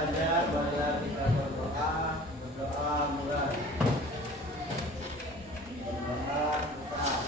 saja mari kita berdoa mulai. Berdoa kita.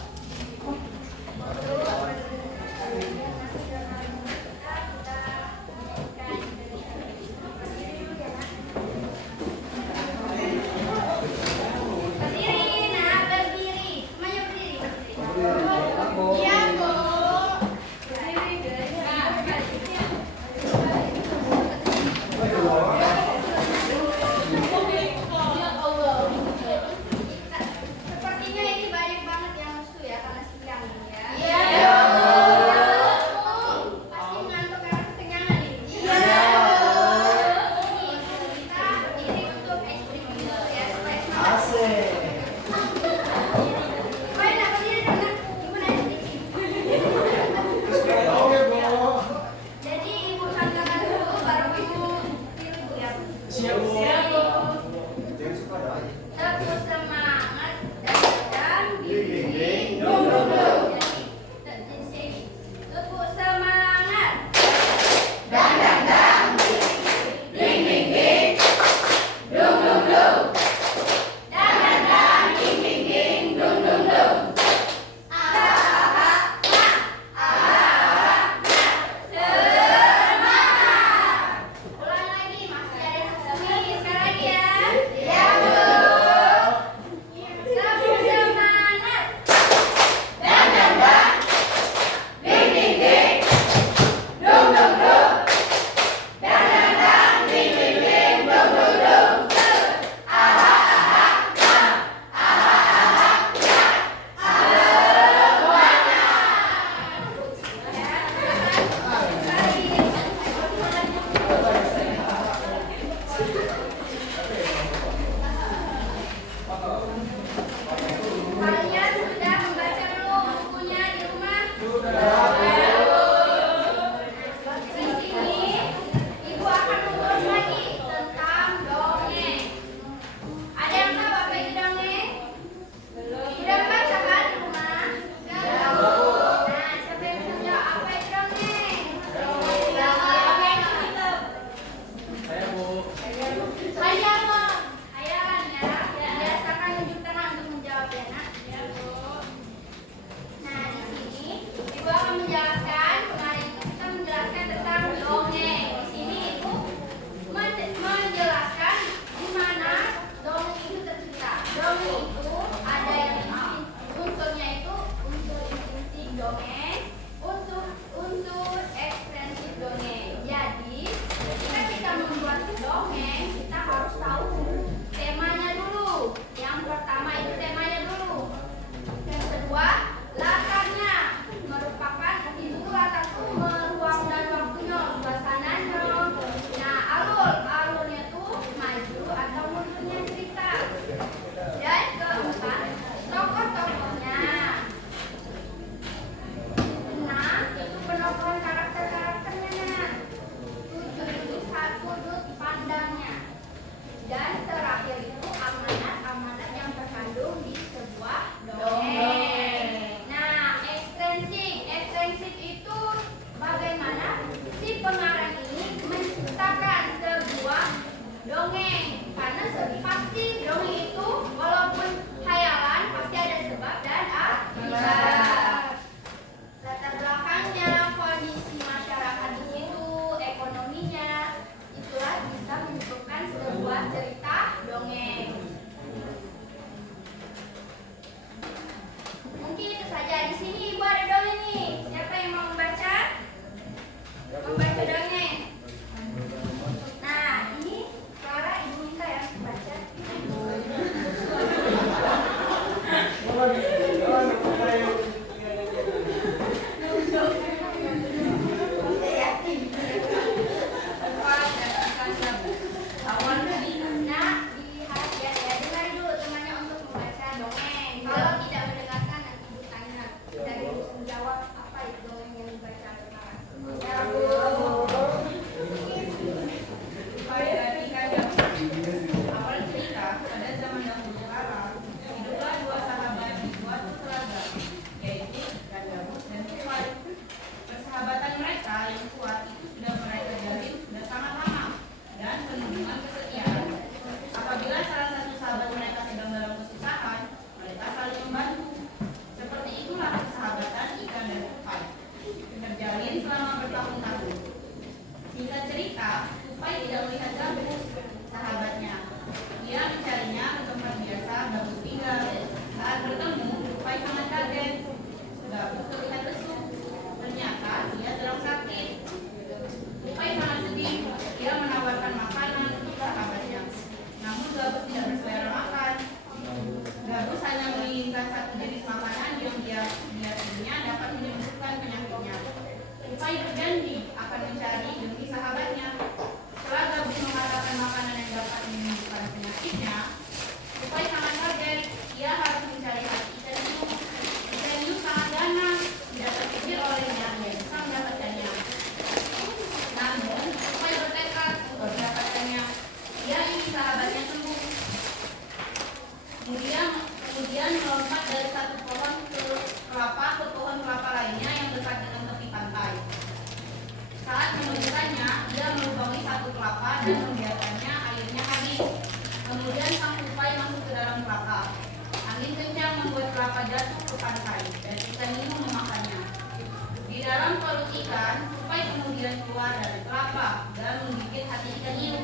dan menggigit hati ikan hiu.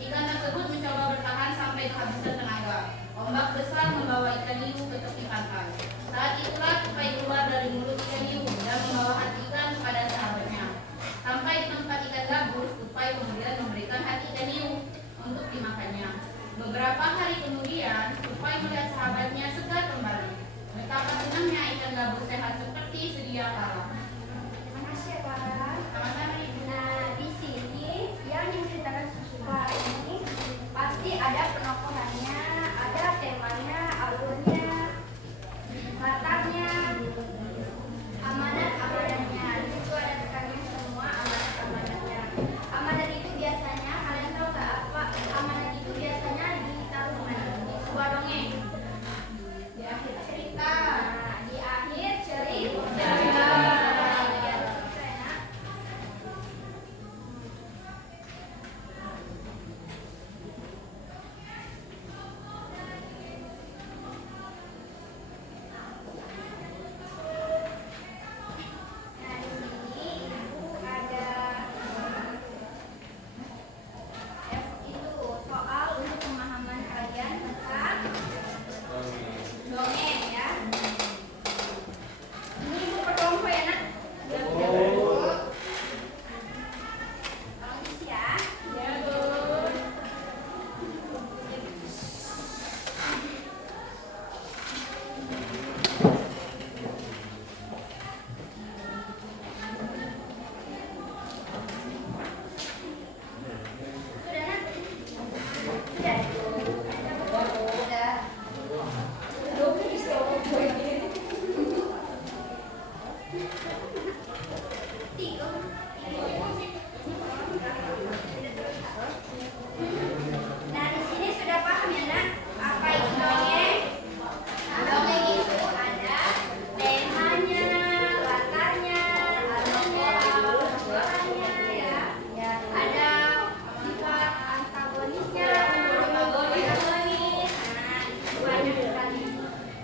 Ikan tersebut mencoba bertahan sampai kehabisan tenaga. Ombak besar membawa ikan hiu ke tepi pantai. Saat itulah tupai keluar dari mulut ikan hiu dan membawa hati ikan kepada sahabatnya. Sampai di tempat ikan gabus, tupai kemudian memberikan hati ikan hiu untuk dimakannya. Beberapa hari kemudian, tupai melihat sahabatnya segar kembali. Betapa senangnya ikan gabus sehat seperti sedia kala. Terima kasih ya, Pak. Sama-sama, Ibu. Nah, di sini yang diceritakan Supa ini pasti ada penokohannya, ada temanya, alurnya, latarnya, amanat-amanatnya. Di situ ada tekannya semua amanat-amanatnya. Amanat itu biasanya, kalian tahu nggak apa? Amanat itu biasanya ditaruh di mana? Di sebuah dongeng. Di akhir cerita. Nah, di akhir cerita. Nah, di sini Ibu ada itu soal untuk pemahaman kalian tentang dongeng ya. Ini Ibu berkelompok ya, Nak? Oh. Tolong isi ya. Ya, Bu. Sudah, Nak? Sudah. Sudah. Tiga. Nah, di sini sudah paham ya, Nak? Apa itu dongeng? Dongeng itu ada temanya, latarnya, alurnya, penokohannya ya. Ada sifat antagonisnya, protagonis. Nah, itu banyak sekali.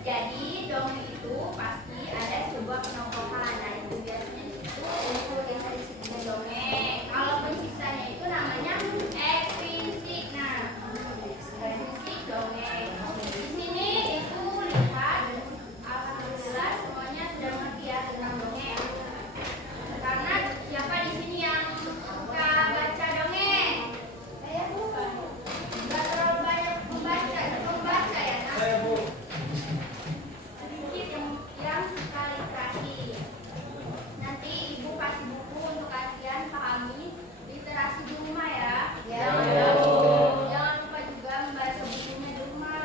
Jadi dongeng itu pasti ada sebuah penokohan. Nah, itu biasanya itu unsur yang ada di situ dongeng. Kalau penciptanya itu namanya eksplisit. Nah, eksplisit dongeng. Di sini itu lihat, alhamdulillah semuanya sudah mengerti ya tentang dongeng. Karena siapa di sini yang suka baca dongeng? Saya bukan. Nggak terlalu banyak membaca ya. Nah. Saya, Bu. Sedikit yang suka literasi. Nanti Ibu kasih buku untuk kalian pahami literasi di rumah ya. Jangan lupa juga membaca bukunya di rumah.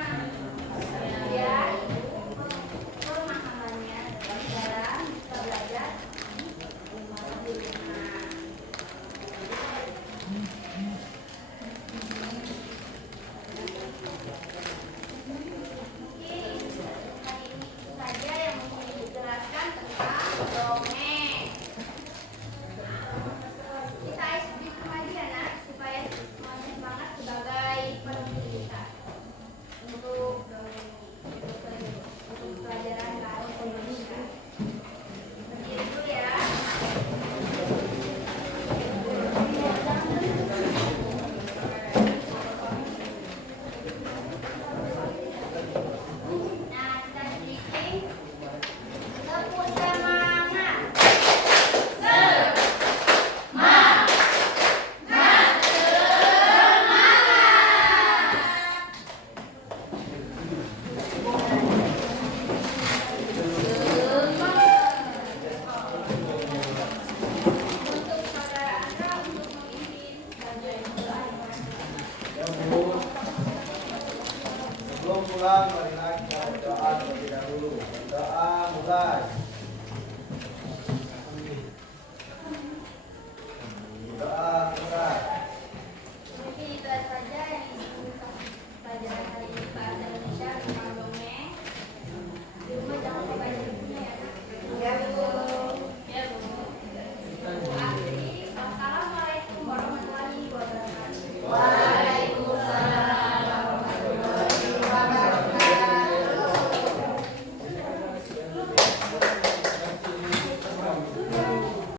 Ya, Ibu pemahamannya dalam bisa belajar di rumah. Mungkin hari ini saja yang ingin dijelaskan tentang dongeng. Kita isi sedikit lagi ya, Nak, supaya semuanya semangat sebagai penulis kita untuk dongeng untuk pelajaran bahasa Indonesia. Berdiri dulu ya. Nah, kita sedikit tepuk semangat. Untuk saudara Anda untuk memimpin bagian doa. Ya, Bu. Sebelum pulang, marilah kita berdoa terlebih dahulu. Berdoa mulai.